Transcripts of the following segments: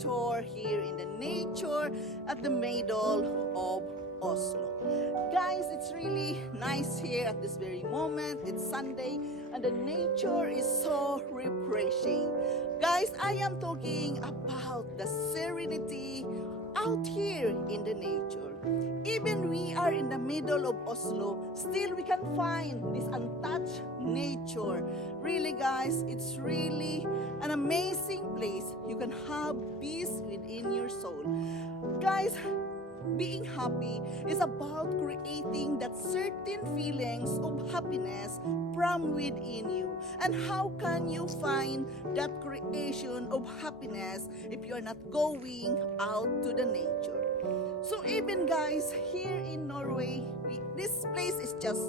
tour here in the nature at the middle of Oslo. Guys, it's really nice here at this very moment. It's Sunday and the nature is so refreshing. Guys, I am talking about the serenity out here in the nature. Even we are in the middle of Oslo, still we can find this untouched nature. Really guys, it's really an amazing place. You can have peace within your soul. Guys, being happy is about creating that certain feelings of happiness from within you. And how can you find that creation of happiness if you are not going out to the nature? So even guys, here in Norway, this place is just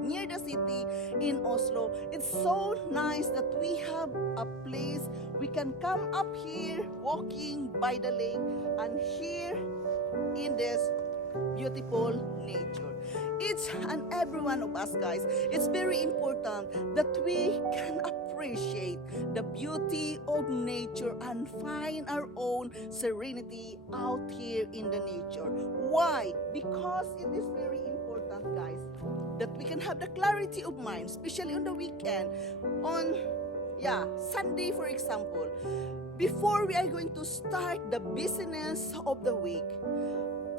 near the city in Oslo. It's so nice that we have a place we can come up here walking by the lake and here in this beautiful nature. Each and every one of us guys, it's very important that we can appreciate the beauty of nature and find our own serenity out here in the nature. Why? Because it is very important guys that we can have the clarity of mind, especially on the weekend, on Sunday for example, before we are going to start the business of the week.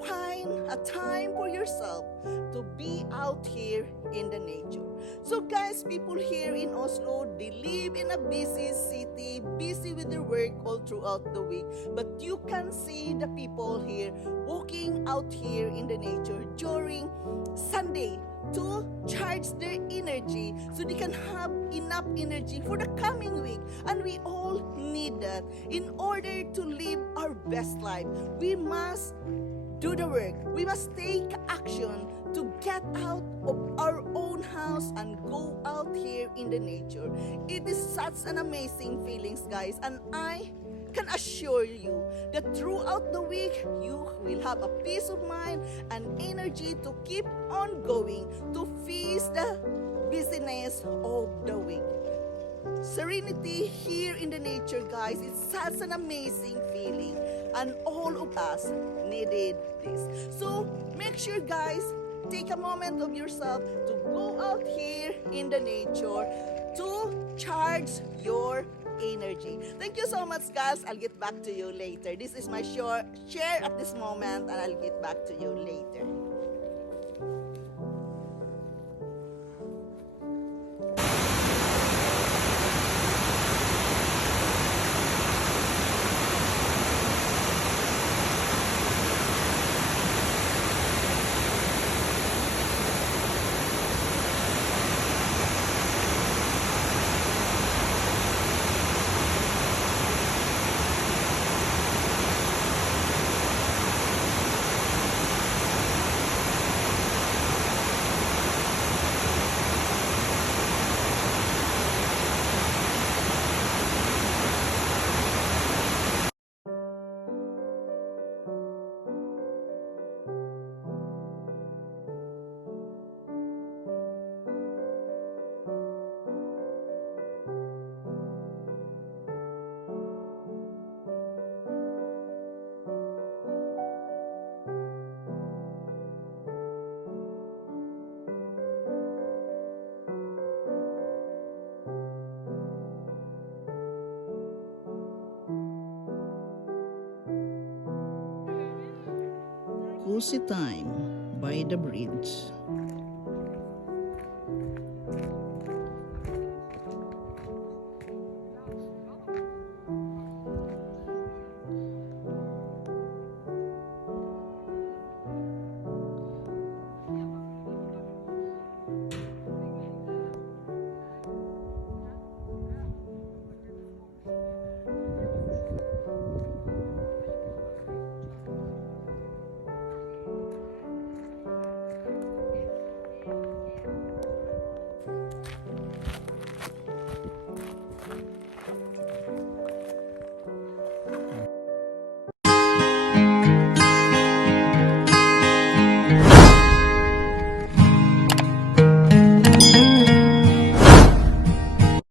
Find a time for yourself to be out here in the nature. So guys, people here in Oslo, they live in a busy city, busy with their work all throughout the week. But you can see the people here walking out here in the nature during Sunday to charge their energy so they can have enough energy for the coming week. And we all need that. In order to live our best life, we must do the work. We must take action to get out of our own house and go out here in the nature. It is such an amazing feelings guys, and I can assure you that throughout the week you will have a peace of mind and energy to keep on going to face the busyness of the week. Serenity here in the nature guys, it's such an amazing feeling and all of us needed this. So make sure guys, take a moment of yourself to go out here in the nature to charge your energy. Thank you so much guys. I'll get back to you later. This is my share at this moment and I'll get back to you later. Cozy time by the bridge.